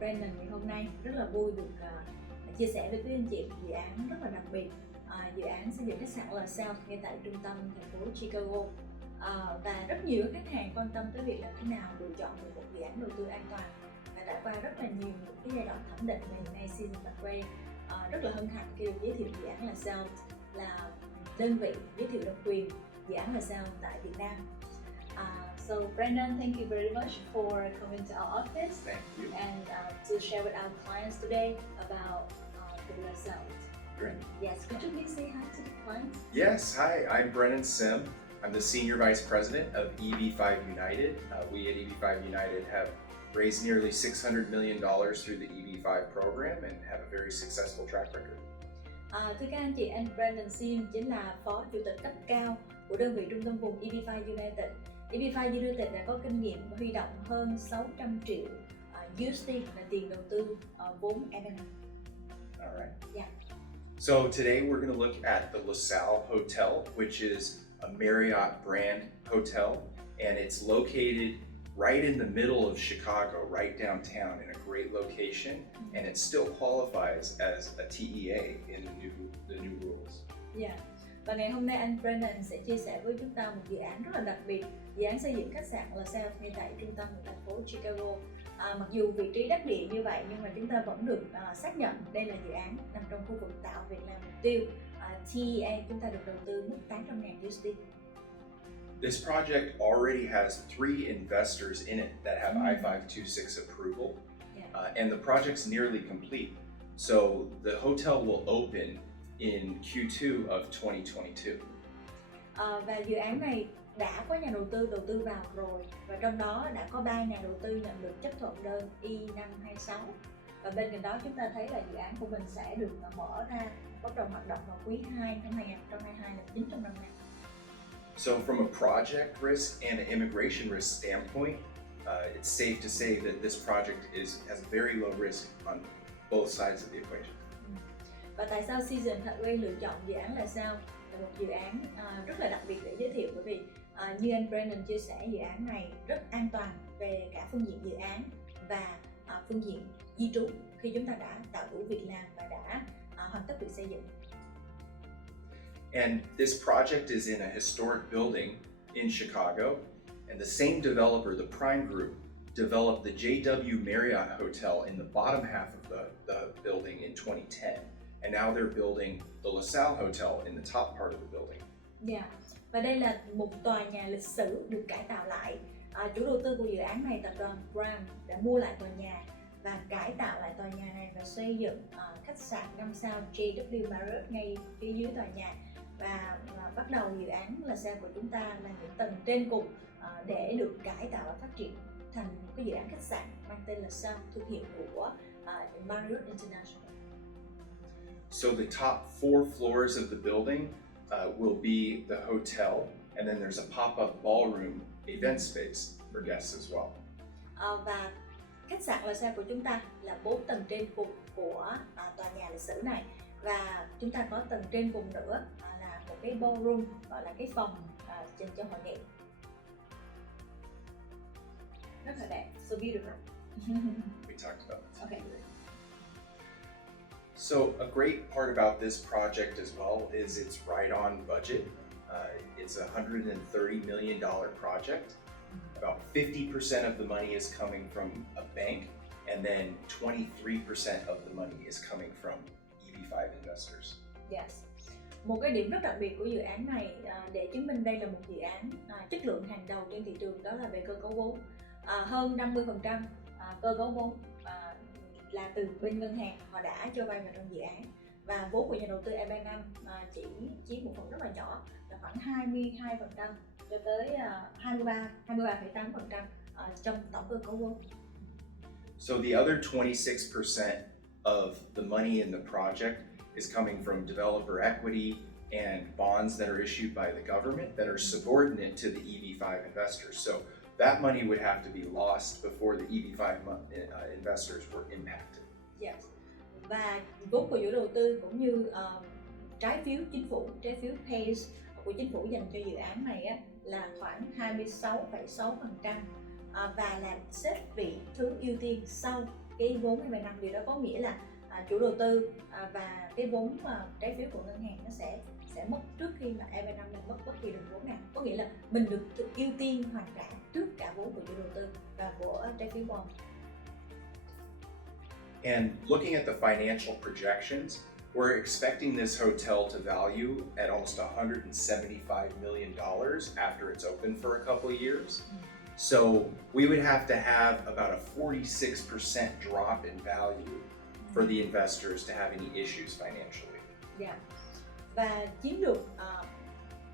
Brandon ngày hôm nay. Rất là vui được chia sẻ với quý anh chị một dự án rất là đặc biệt. Dự án xây dựng khách sạn Lasalle ngay tại trung tâm thành phố Chicago. Và rất nhiều khách hàng quan tâm tới việc là thế nào lựa chọn được một dự án đầu tư an toàn. Và đã qua rất là nhiều cái giai đoạn thẩm định, ngày hôm nay xin bật Ray rất là hân hạnh khi được giới thiệu dự án Lasalle là đơn vị giới thiệu độc quyền dự án Lasalle tại Việt Nam. So Brandon, thank you very much for coming to our office. Thank you. And to share with our clients today about the Lasalle. Great. Yes, could you please say hi to the clients? Yes, hi, I'm Brennan Sim. I'm the Senior Vice President of EB-5 United. We at EB-5 United have raised nearly $600 million through the EB-5 program and have a very successful track record. Thưa các anh chị, anh Brandon Sim chính là Phó Chủ tịch cấp cao của đơn vị trung tâm vùng EB-5 United. EB-5 United đã có kinh nghiệm huy động hơn 600 triệu USD là tiền đầu tư vốn M&A. All right. Yeah. So today we're going to look at the Lasalle Hotel, which is a Marriott brand hotel, and it's located right in the middle of Chicago, right downtown in a great location, and it still qualifies as a TEA in the new rules. Yeah. Và ngày hôm nay anh Brandon sẽ chia sẻ với chúng ta một dự án rất là đặc biệt, dự án xây dựng khách sạn Lasalle ngay tại trung tâm của thành phố Chicago. Mặc dù vị trí đắc địa như vậy nhưng mà chúng ta vẫn được xác nhận đây là dự án nằm trong khu vực tạo việc làm mục tiêu. TEA chúng ta được đầu tư mức 800.000 USD. This project already has 3 investors in it that have I-526 approval, and the project's nearly complete. So the hotel will open in Q2 of 2022. Và dự án này đã có nhà đầu tư vào rồi, và trong đó đã có 3 nhà đầu tư nhận được chấp thuận đơn I-526. Và bên cạnh đó chúng ta thấy là dự án của mình sẽ được mở ra, bắt đầu hoạt động vào quý 2 năm 2022 là chính trong năm nay. So from a project risk and an immigration risk standpoint, it's safe to say that this project has very low risk on both sides of the equation. Và tại sao Season thật quay lựa chọn dự án là sao? Là một dự án rất là đặc biệt để giới thiệu, bởi vì như anh Brandon chia sẻ, dự án này rất an toàn về cả phương diện dự án và phương diện di trú khi chúng ta đã tạo đủ việc làm và đã hoàn tất việc xây dựng. And this project is in a historic building in Chicago, and the same developer, the Prime Group, developed the JW Marriott Hotel in the bottom half of the building in 2010. And now they're building the Lasalle Hotel in the top part of the building. Yeah. Và đây là một tòa nhà lịch sử được cải tạo lại. Chủ đầu tư của dự án này, tập đoàn Prime, đã mua lại tòa nhà và cải tạo lại tòa nhà này và xây dựng khách sạn 5 sao JW Marriott ngay phía dưới tòa nhà. Và bắt đầu dự án Lasalle của chúng ta là những tầng trên cùng để được cải tạo và phát triển thành một cái dự án khách sạn mang tên Lasalle, thương hiệu của Marriott International. So the top 4 floors of the building will be the hotel, and then there's a pop-up ballroom event space for guests as well. Và khách sạn Lasalle của chúng ta là 4 tầng trên cùng của tòa nhà lịch sử này, và chúng ta có tầng trên cùng nữa là một cái ballroom, gọi là cái phòng dành cho hội nghị. Rất là đẹp, so beautiful. We talked about this. Okay. So a great part about this project as well is it's right on budget. It's a $130 million project. About 50% of the money is coming from a bank, and then 23% of the money is coming from EB-5 investors. Yes. Một cái điểm rất đặc biệt của dự án này để chứng minh đây là một dự án chất lượng hàng đầu trên thị trường, đó là về cơ cấu vốn. Hơn 50% cơ cấu vốn là từ bên ngân hàng, họ đã cho vay vào trong dự án, và vốn của nhà đầu tư EB-5 chỉ chiếm một phần rất là nhỏ, là khoảng 22% cho tới 23,8% trong tổng cơ cấu vốn. So the other 26% of the money in the project is coming from developer equity and bonds that are issued by the government that are subordinate to the EB-5 investors. So that money would have to be lost before the EB-5 investors were impacted. Yes. Và vốn của chủ đầu tư cũng như trái phiếu chính phủ, trái phiếu PACE của chính phủ dành cho dự án này là khoảng 26,6% và là xếp vị thứ ưu tiên sau cái vốn EB-5. Điều đó có nghĩa là chủ đầu tư và cái vốn trái phiếu của ngân hàng nó sẽ mất trước khi mà EB-5 mình mất bất kỳ đồng vốn nào. Có nghĩa là mình được ưu tiên hoàn trả trước cả vốn của chủ đầu tư và của trái phiếu bond. And looking at the financial projections, we're expecting this hotel to value at almost $175 million after it's open for a couple of years. So we would have to have about a 46% drop in value for the investors to have any issues financially. Yeah. Và chiến lược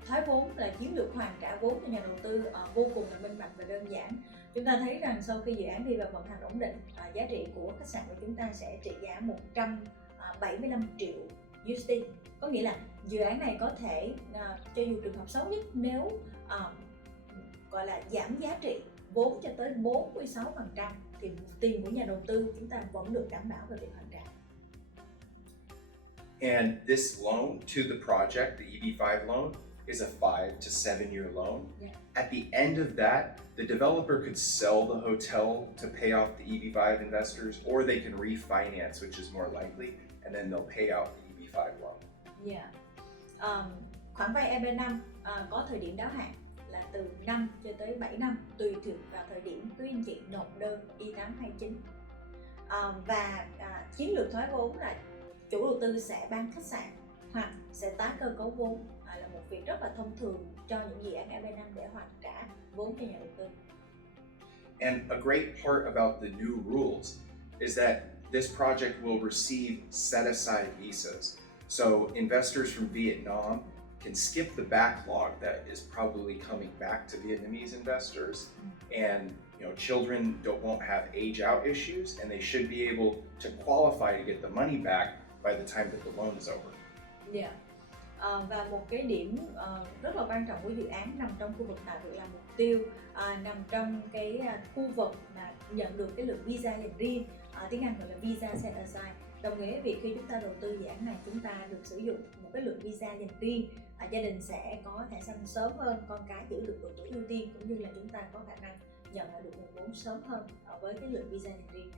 thoái vốn là chiến lược hoàn trả vốn cho nhà đầu tư vô cùng là minh bạch và đơn giản. Chúng ta thấy rằng sau khi dự án đi vào vận hành ổn định, giá trị của khách sạn của chúng ta sẽ trị giá 175 triệu USD. Có nghĩa là dự án này có thể, cho dù trường hợp xấu nhất, nếu gọi là giảm giá trị vốn cho tới 46%, thì tiền của nhà đầu tư chúng ta vẫn được đảm bảo về việc hoàn trả. And this loan to the project, the EB-5 loan, is a 5 to 7 year loan. Yeah. At the end of that, the developer could sell the hotel to pay off the EB-5 investors, or they can refinance, which is more likely, and then they'll pay out the EB-5 loan. Yeah. Khoản vay EB-5 có thời điểm đáo hạn là từ 5 cho tới 7 năm, tùy thuộc vào thời điểm quý anh chị nộp đơn I-829. Và chiến lược thoái vốn là chủ đầu tư sẽ bán khách sạn hoặc sẽ tái cơ cấu vốn, là một việc rất là thông thường cho những dự án EB-5 để hoàn trả vốn cho nhà đầu tư. And a great part about the new rules is that this project will receive set-aside visas. So investors from Vietnam can skip the backlog that is probably coming back to Vietnamese investors, and children won't have age-out issues, and they should be able to qualify to get the money back by the time that the loan is over. Yeah. Và một cái điểm rất là quan trọng của dự án nằm trong khu vực tạo việc làm mục tiêu, nằm trong cái khu vực mà nhận được cái lượng visa dành riêng, tiếng Anh gọi là visa set aside. Đồng nghĩa với việc khi chúng ta đầu tư dự án này, chúng ta được sử dụng một cái lượng visa dành riêng, gia đình sẽ có thẻ xanh sớm hơn, con cái giữ được độ tuổi ưu tiên, cũng như là chúng ta có khả năng nhận lại được nguồn vốn sớm hơn với cái lượng visa dành riêng.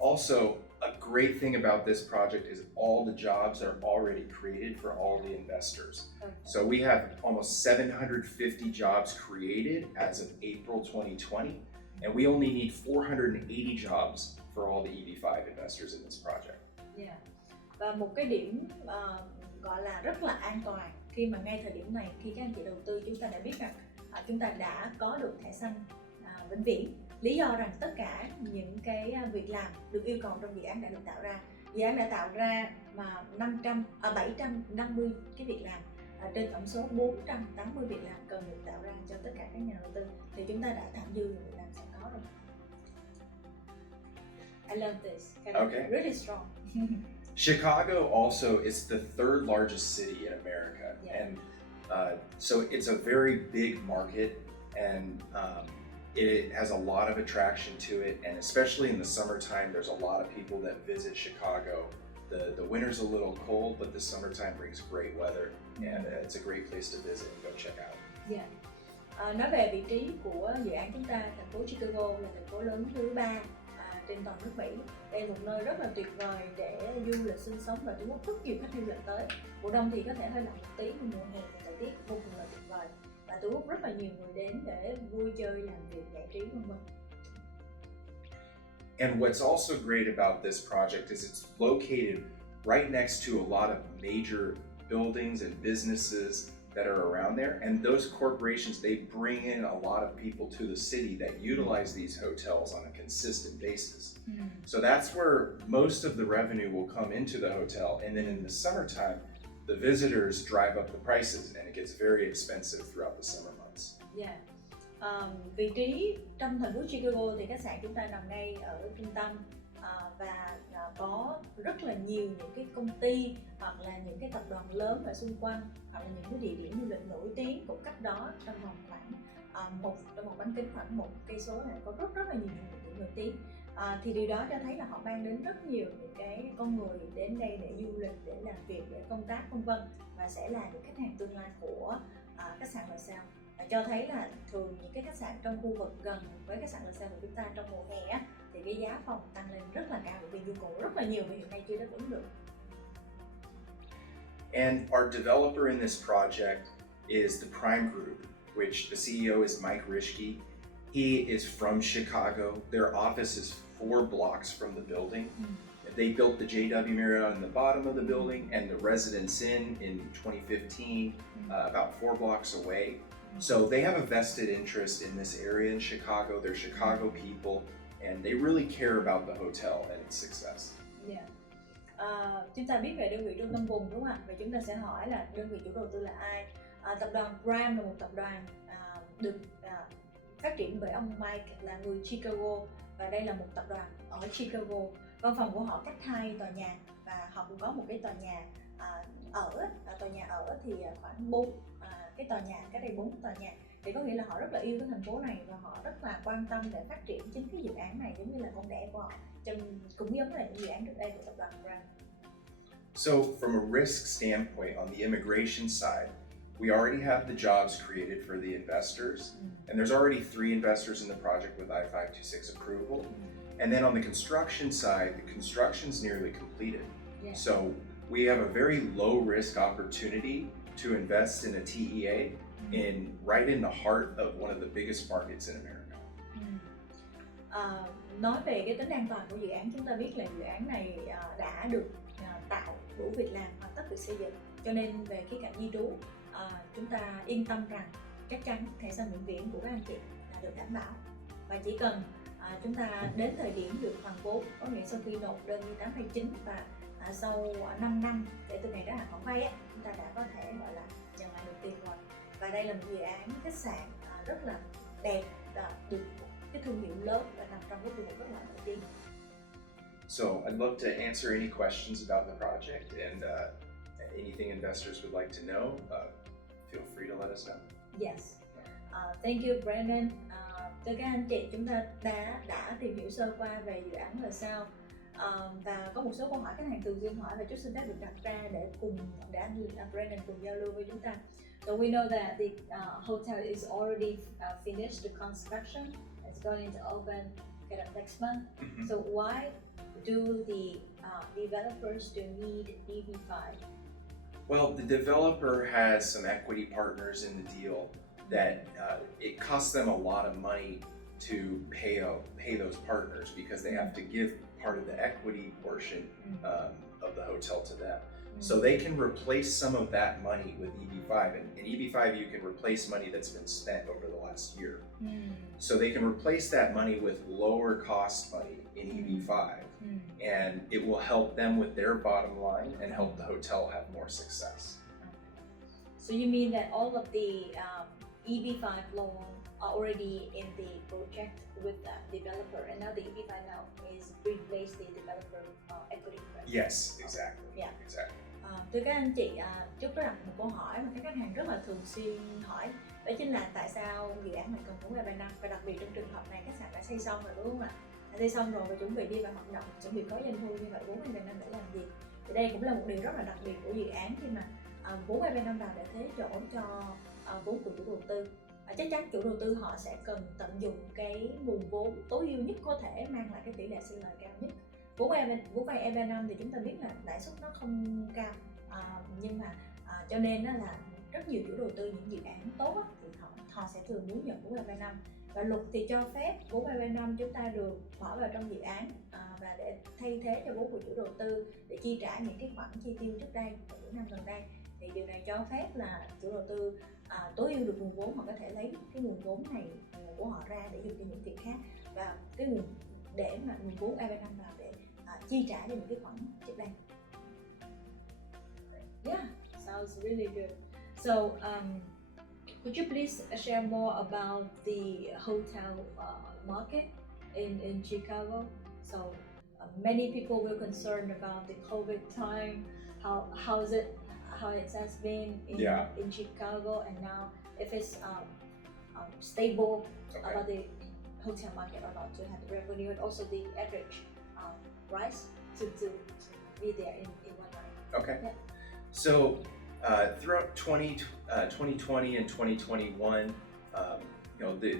Also, a great thing about this project is all the jobs are already created for all the investors. Okay. So we have almost 750 jobs created as of April 2020, and we only need 480 jobs for all the EB-5 investors in this project. Yeah. Và một cái điểm gọi là rất là an toàn khi mà ngay thời điểm này, khi các anh chị đầu tư, chúng ta đã biết rằng chúng ta đã có được thẻ xanh vĩnh viễn. Lý do rằng tất cả những cái việc làm được yêu cầu trong dự án đã được tạo ra. Dự án đã tạo ra mà 750 cái việc làm trên tổng số 480 việc làm cần được tạo ra cho tất cả các nhà đầu tư, thì chúng ta đã thặng dư việc làm sẵn có rồi. I love this. Okay. Really strong. Chicago also is the third largest city in America, Yeah. and so it's a very big market, and it has a lot of attraction to it, and especially in the summertime, there's a lot of people that visit Chicago. The winter's a little cold, but the summertime brings great weather, and it's a great place to visit and go check out. Yeah. Nói về vị trí của dự án chúng ta, thành phố Chicago là thành phố lớn thứ 3 trên toàn nước Mỹ. Đây là một nơi rất là tuyệt vời để du lịch sinh sống và thu hút rất nhiều khách du lịch tới. Mùa đông thì có thể hơi lạnh một tí, nhưng mùa hè thì thời tiết vô cùng là tuyệt vời và thu hút rất là nhiều người đến để vui chơi, làm việc, giải trí vân vân. And what's also great about this project is it's located right next to a lot of major buildings and businesses that are around there, and those corporations, they bring in a lot of people to the city that utilize these hotels on a consistent basis. So that's where most of the revenue will come into the hotel, and then in the summertime, the visitors drive up the prices and it gets very expensive throughout the summer months. Yeah. Vị trí trong thành phố Chicago thì khách sạn chúng ta nằm ngay ở trung tâm, và có rất là nhiều những cái công ty hoặc là những cái tập đoàn lớn ở xung quanh, hoặc là những cái địa điểm du lịch nổi tiếng cũng cách đó trong vòng khoảng trong một bán kính khoảng 1 cây số này có rất là nhiều những địa điểm nổi tiếng. Thì điều đó cho thấy là họ mang đến rất nhiều những cái con người đến đây để du lịch, để làm việc, để công tác vân vân, và sẽ là những khách hàng tương lai của khách sạn Lasalle. cho thấy là thường những cái khách sạn trong khu vực gần với khách sạn Lasalle của chúng ta trong mùa hè á, thì cái giá phòng tăng lên rất là cao bởi vì nhu cầu rất là nhiều và hiện nay chưa đáp ứng được. And our developer in this project is the Prime Group, which the CEO is Mike Rishke. He is from Chicago. Their office is 4 blocks from the building. They built the JW Marriott on the bottom of the building and the Residence Inn in 2015, about 4 blocks away. So they have a vested interest in this area in Chicago. They're Chicago people, and they really care about the hotel and its success. Yeah. Chúng ta biết về đơn vị trung tâm vùng đúng không ạ? Và chúng ta sẽ hỏi là đơn vị chủ đầu tư là ai? Tập đoàn Prime là một tập đoàn được phát triển bởi ông Mike là người Chicago, và đây là một tập đoàn ở Chicago. Văn phòng của họ cách 2 tòa nhà và họ cũng có một cái tòa nhà tòa nhà ở thì khoảng 4 cái tòa nhà, cái đây 4 tòa nhà, thì có nghĩa là họ rất là yêu cái thành phố này và họ rất là quan tâm để phát triển chính cái dự án này giống như là con đẻ của họ, cũng giống như là những dự án trước đây của tập đoàn Brand. So from a risk standpoint, on the immigration side, we already have the jobs created for the investors, and there's already 3 investors in the project with I-526 approval. And then on the construction side, the construction's nearly completed. Yeah. So we have a very low risk opportunity to invest in a TEA right in the heart of one of the biggest markets in America. Nói về cái tính an toàn của dự án, chúng ta biết là dự án này đã được tạo đủ việc làm, hoàn tất việc xây dựng, cho nên về khía cạnh di trú chúng ta yên tâm rằng chắc chắn thẻ xanh vĩnh viễn của các anh chị là được đảm bảo, và chỉ cần chúng ta đến thời điểm được hoàn vốn, có nghĩa sau khi nộp đơn 18/9 và sau 5 năm để từ ngày đó hạn khoản vay á, chúng ta đã có thể gọi là nhận lại được tiền rồi. Và đây là một dự án khách sạn rất là đẹp, được cái thương hiệu lớn và nằm trong cái khu vực rất là nổi tiếng. So I'd love to answer any questions about the project, and anything investors would like to know, feel free to let us know. Yes. Thank you, Brandon. Từ các anh chị, chúng ta đã tìm hiểu sơ qua về dự án là sao, và có một số câu hỏi khách hàng thường xuyên hỏi và chút xin phép được đặt ra để anh Brandon cùng giao lưu với chúng ta. So we know that the hotel is already finished the construction. It's going to open kind of next month. So why do the developers still need EB-5? Well, the developer has some equity partners in the deal that it costs them a lot of money to pay those partners because they have to give part of the equity portion of the hotel to them. So they can replace some of that money with EB-5, and in EB-5 you can replace money that's been spent over the last year. So they can replace that money with lower cost money in EB-5, and it will help them with their bottom line and help the hotel have more success. So you mean that all of the EB-5 loan are already in the project with the developer, and now the EB-5 now is replace the developer equity? Yes, exactly. Yeah. Exactly. Thưa các anh chị, Trúc có đặt một câu hỏi mà các khách hàng rất là thường xuyên hỏi, đó chính là tại sao dự án này cần vốn EB-5, và đặc biệt trong trường hợp này khách sạn đã xây xong rồi đúng không ạ? Đã xây xong rồi và chuẩn bị đi vào hoạt động, chuẩn bị có doanh thu, như vậy vốn EB-5 để làm gì? Thì đây cũng là một điều rất là đặc biệt của dự án khi mà vốn EB-5 vào để thế chỗ cho vốn của chủ đầu tư. Chắc chắn chủ đầu tư họ sẽ cần tận dụng cái nguồn vốn tối ưu nhất có thể, mang lại cái tỷ lệ sinh lời cao nhất. Vốn vay EB-5 thì chúng ta biết là lãi suất nó không cao, nhưng mà cho nên là rất nhiều chủ đầu tư những dự án tốt thì họ sẽ thường muốn nhận vốn EB-5, và luật thì cho phép vốn EB-5 chúng ta được bỏ vào trong dự án và để thay thế cho vốn của chủ đầu tư để chi trả những cái khoản chi tiêu trước đây ở những năm gần đây. Thì điều này cho phép là chủ đầu tư tối ưu được nguồn vốn, họ có thể lấy cái nguồn vốn này của họ ra để dùng cho những việc khác, và cái nguồn vốn EB-5 vào để chi trả cho những cái khoản trước đây. Yeah, sounds really good. So, could you please share more about the hotel market in Chicago? So, many people were concerned about the COVID time. How it has been in Chicago, and now if it's stable about the hotel market or not, to have the revenue and also the average price to be there in one night. Okay. Yeah. So throughout 2020 and 2021,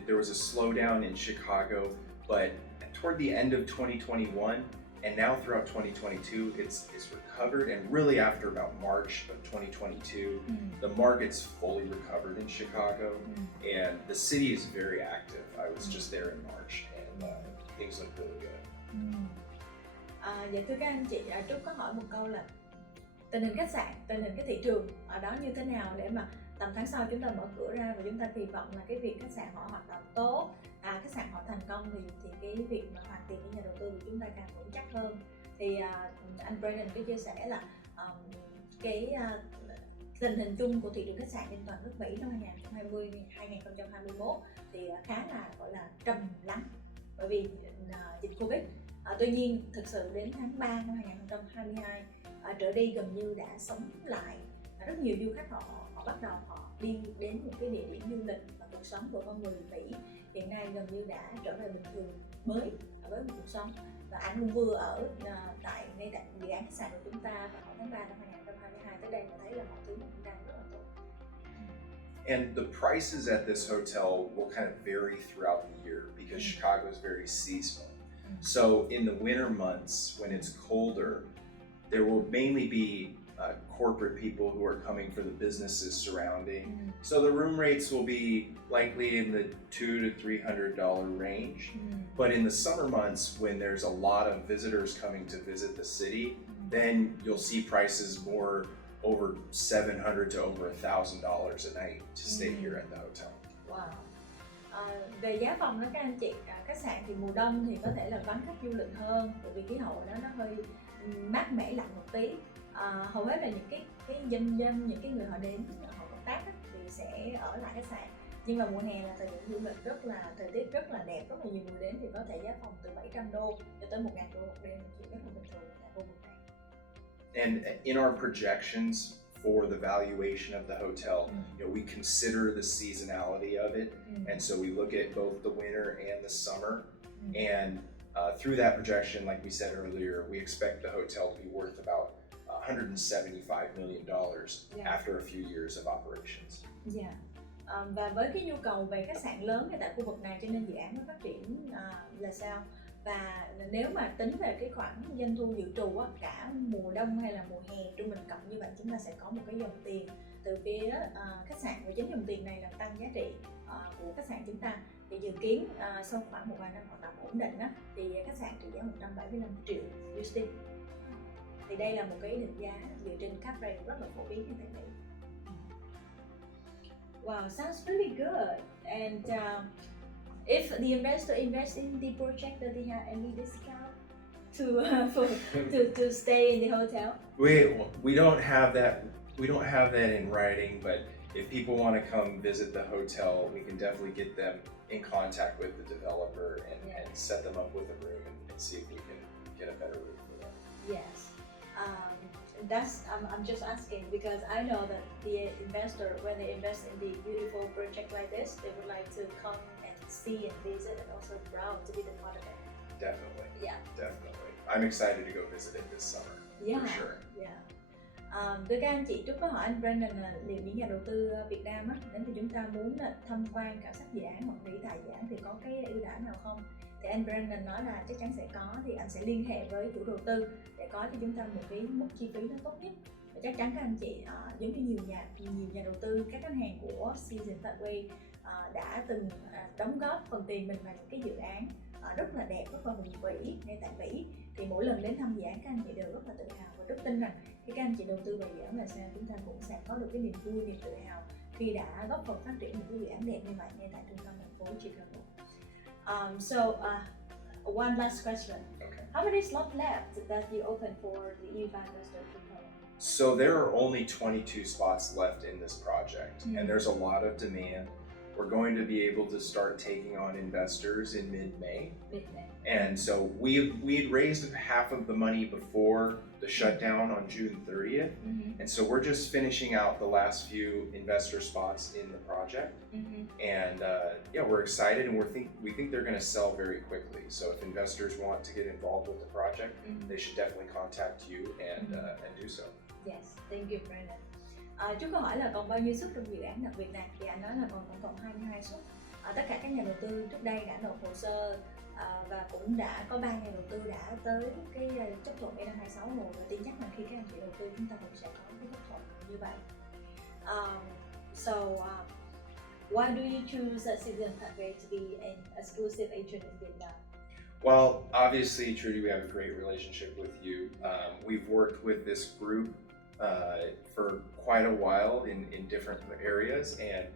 there was a slowdown in Chicago, but toward the end of 2021 and now throughout 2022, it's recovered. And really after about March of 2022, the market's fully recovered in Chicago, and the city is very active. I was just there in March, and things look really good. Dạ thưa các anh chị, Trúc có hỏi một câu là tình hình khách sạn, tình hình cái thị trường ở đó như thế nào để mà tầm tháng sau chúng ta mở cửa ra và chúng ta kỳ vọng là cái việc khách sạn họ hoạt động tốt, khách sạn họ thành công thì cái việc mà hoàn tiền với nhà đầu tư của chúng ta càng vững chắc hơn. Thì anh Brandon có chia sẻ là tình hình chung của thị trường khách sạn trên toàn nước Mỹ năm 2020-2021 thì khá là gọi là trầm lắng bởi vì dịch Covid. Tuy nhiên thực sự đến tháng 3 năm 2022 trở đi gần như đã sống lại, rất nhiều du khách họ bắt đầu họ đi đến những cái địa điểm du lịch và cuộc sống của con người Mỹ hiện nay gần như đã trở về bình thường mới với một cuộc sống. Và anh cũng vừa ở ngay tại dự án khách sạn của chúng ta vào tháng 3 năm 2022 tới đây và thấy là mọi thứ cũng đang rất là tốt. And the prices at this hotel will kind of vary throughout the year because Chicago is very seasonal. So in the winter months, when it's colder, there will mainly be corporate people who are coming for the businesses surrounding. So the room rates will be likely in the $200 to $300 range. But in the summer months, when there's a lot of visitors coming to visit the city, then you'll see prices more over $700 to over $1,000 a night to stay here at the hotel. Wow. Về giá phòng đó các anh chị, khách sạn thì mùa đông thì có thể là vắng khách du lịch hơn bởi vì khí hậu đó nó hơi mát mẻ lạnh một tí. Hầu hết là những cái dân những cái người họ đến họ công tác thì sẽ ở lại khách sạn. Nhưng mà mùa hè là thời điểm du lịch thời tiết rất là đẹp, rất là nhiều người đến thì có thể giá phòng từ $700 cho tới $1.000 một đêm, chuyện rất là bình thường tại khu vực này. And in our projections for the valuation of the hotel, we consider the seasonality of it, and so we look at both the winter and the summer, and through that projection, like we said earlier, we expect the hotel to be worth about $175 million after a few years of operations. Và với cái nhu cầu về khách sạn lớn tại khu vực này cho nên dự án nó phát triển là sao? Và nếu mà tính về cái khoản doanh thu dự trù cả mùa đông hay là mùa hè trung bình cộng như vậy, chúng ta sẽ có một cái dòng tiền từ phía khách sạn, và chính dòng tiền này làm tăng giá trị của khách sạn chúng ta. Thì dự kiến sau khoảng một vài năm hoạt động ổn định thì khách sạn trị giá 175 triệu USD. Thì đây là một cái định giá dựa trên KHÁCH SÄN rất là phổ biến như thế này. Wow, sounds really good. And if the investor invests in the project, does he have any discount to stay in the hotel? We don't have that. We don't have that in writing, but if people want to come visit the hotel, we can definitely get them in contact with the developer and set them up with a room and see if we can get a better room for them. Yes. I'm just asking because I know that the investor, when they invest in the beautiful project like this, they would like to come and see and visit and also proud to be the part of it. Definitely. Yeah. Definitely. I'm excited to go visit it this summer. Yeah. For sure. Yeah. Thưa các anh chị, Trúc có hỏi anh Brandon là liệu những nhà đầu tư Việt Nam đến thì chúng ta muốn tham quan khảo sát dự án hoặc nghĩ tại dự án thì có cái ưu đãi nào không? Thì anh Brandon nói là chắc chắn sẽ có, thì anh sẽ liên hệ với chủ đầu tư để có cho chúng ta một cái mức chi phí nó tốt nhất. Và chắc chắn các anh chị giống như nhiều nhà đầu tư, các khách hàng của Season Fatway đã từng đóng góp phần tiền mình vào những cái dự án rất là đẹp, rất là hùng vĩ ngay tại Mỹ, thì mỗi lần đến thăm dự án các anh chị đều rất là tự hào và rất tin rằng khi các anh chị đầu tư vào dự án Lasalle, chúng ta cũng sẽ có được cái niềm vui, niềm tự hào khi đã góp phần phát triển một cái dự án đẹp như vậy ngay tại trung tâm thành phố Chicago. One last question. Okay. How many slots left that you open for the EB-5 investor to come? So there are only 22 spots left in this project, and there's a lot of demand. We're going to be able to start taking on investors in mid-May. And so we had raised half of the money before the shutdown on June 30th. And so we're just finishing out the last few investor spots in the project. And we're excited, and we think they're going to sell very quickly. So if investors want to get involved with the project, they should definitely contact you and do so. Yes, thank you, Brandon. Trước câu hỏi là còn bao nhiêu suất trong dự án đặc biệt này thì anh nói là còn tổng cộng 22 suất. Tất cả các nhà đầu tư trước đây đã nộp hồ sơ và cũng đã có 3 nhà đầu tư đã tới cái chấp thuận E526 rồi, và tin chắc là khi các anh chị đầu tư chúng ta cũng sẽ có cái chấp thuận như vậy. Why do you choose Citizen Pathway to be an exclusive agent in Vietnam? Well, obviously, Trudy, we have a great relationship with you. We've worked with this group for quite a while in different areas, and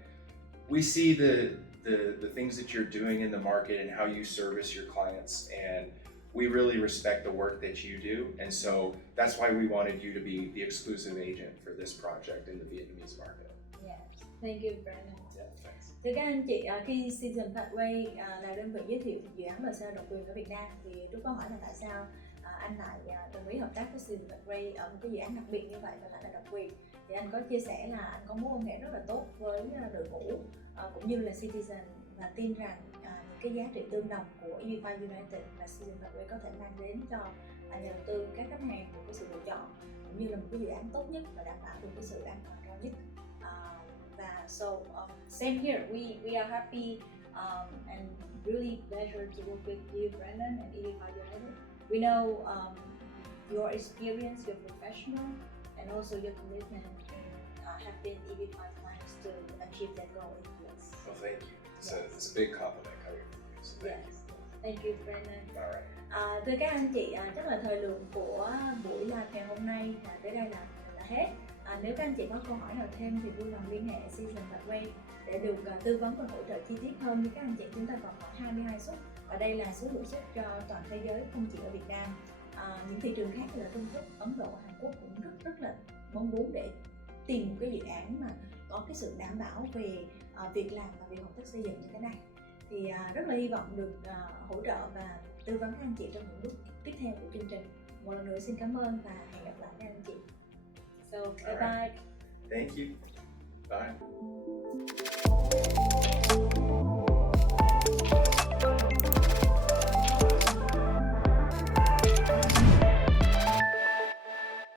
we see the things that you're doing in the market and how you service your clients, and we really respect the work that you do, and so that's why we wanted you to be the exclusive agent for this project in the Vietnamese market. Yes, thank you very much. Yeah, thanks. Thưa các anh chị, khi Citizen Pathway là đơn vị giới thiệu dự án Lasalle độc quyền ở Việt Nam thì tôi có hỏi là tại sao anh lại đồng ý hợp tác với Citizen Pathway ở một cái dự án đặc biệt như vậy và lại là độc quyền. Thì anh có chia sẻ là anh có mối quan hệ rất là tốt với đội ngũ cũng như là Citizen, và tin rằng những cái giá trị tương đồng của EB-5 United và Citizen Pathway có thể mang đến cho nhà đầu tư, các khách hàng một cái sự lựa chọn cũng như là một cái dự án tốt nhất và đảm bảo được cái sự an toàn cao nhất. Same here. We are happy and really pleasure to work with you, Brandon, and EB-5 United. We know your experience, your professional, and also your commitment have been EB-5 clients to achieve that goal in place. Well, thank you. It's a big compliment coming from you. So thank you. Thank you, Brandon. All right. Thưa các anh chị, chắc là thời lượng của buổi live ngày hôm nay tới đây là hết. Nếu các anh chị có câu hỏi nào thêm thì vui lòng liên hệ Citizen Pathway để được tư vấn và hỗ trợ chi tiết hơn. Như các anh chị, chúng ta còn khoảng 22 suất và đây là số lượng suất cho toàn thế giới, không chỉ ở Việt Nam. Những thị trường khác như là Trung Quốc, Ấn Độ, Hàn Quốc cũng rất là mong muốn để tìm một cái dự án mà có cái sự đảm bảo về việc làm và việc hợp tác xây dựng như thế này. Thì rất là hy vọng được hỗ trợ và tư vấn các anh chị trong những bước tiếp theo của chương trình. Một lần nữa xin cảm ơn và hẹn gặp lại các anh chị. So, bye bye. Thank you. Bye.